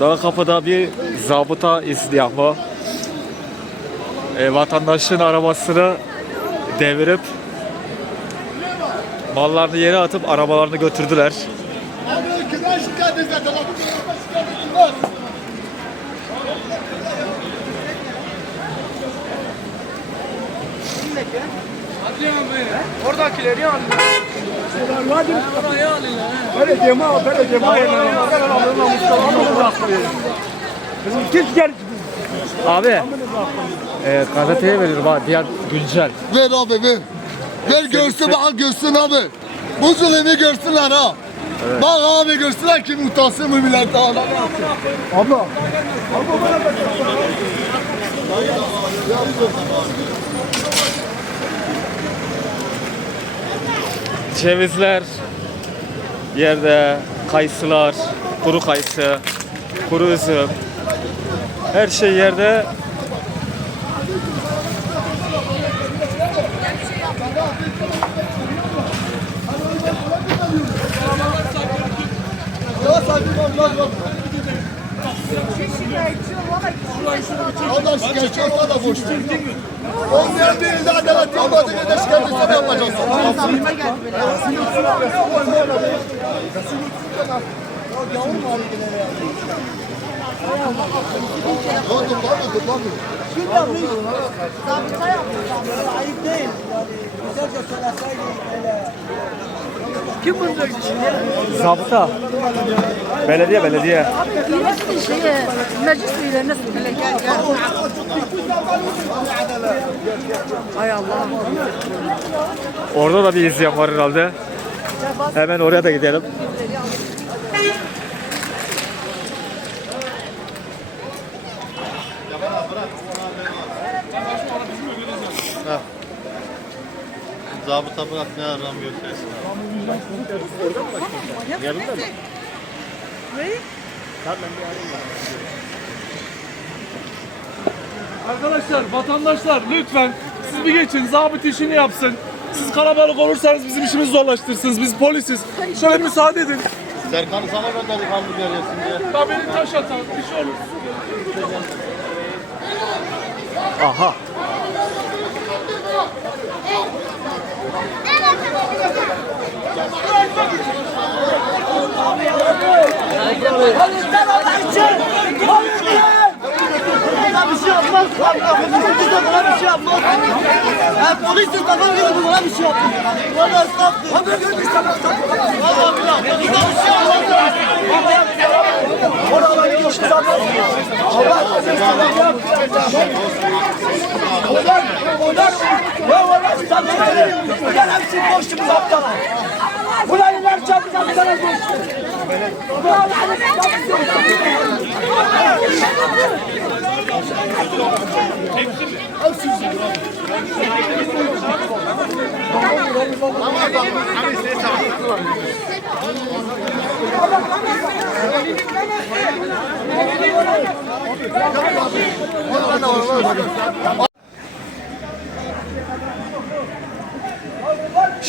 Daha kapıda bir zabıta izdihamı. E, vatandaşın arabasını devirip mallarını yere atıp arabalarını götürdüler. Oradakileri alın. Böyle cema, böyle cema. Bizim hiç gel. Abi e, gazeteye veririm ha diğer güncel. Ver abi ver. Ver görsün bak görsün abi. Bu zulümü görsünler ha. Bak abi görsünler ki muhtası mı millet Allah. Abla. Cevizler yerde, kayısılar, kuru kayısı, kuru üzüm. Her şey yerde. Allah şikayetçi olsa da boş ver. Olmayan bir ilde adalet olmadı ne de şikayet etse ne yapacaksın? Ayıp değil. Yani güzelce söyleseydi öyle. Zabıta. Belediye belediye. Birisi şeye, meclis üyelerine söyle gel gel. Hay Allah. Orada da bir izleyen var herhalde. Hemen oraya da gidelim. Zabıta bırak ne aram göstersin. Arkadaşlar, vatandaşlar lütfen siz bir geçin, zabıt işini yapsın. Siz kalabalık olursanız bizim işimizi zorlaştırırsınız. Biz polisiz. Şöyle müsaade edin. Serkan'ı sana gönderdik hamburger yesin diye. Ya beni taş atan bir şey olur. Aha. Polisler Allah için! Polisler! Bana bir şey yapmaz. Biz de bana bir şey yapmaz. Ha, polis de tamam gibi bu bana bir şey yapmaz. Valla estağfurullah. Abi bir şey yapmaz. Valla bir şey yapmaz. Oralara gidiyoruz zaten. Allah Onlar, ya onlar sanatçıları, bunlar hepsi boşluğumuz aptalar. Bunlar iler çarpacak bir tane boşluğu.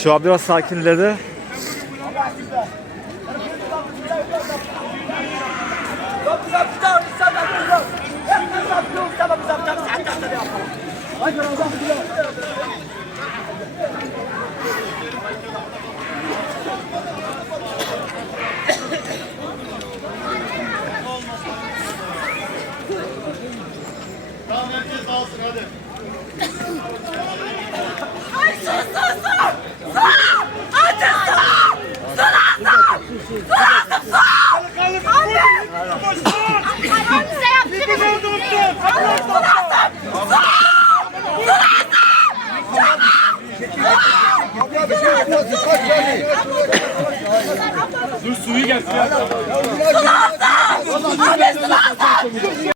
Şu an biraz sakinledi. Tamam Dur suyu. Sus! Abi sus!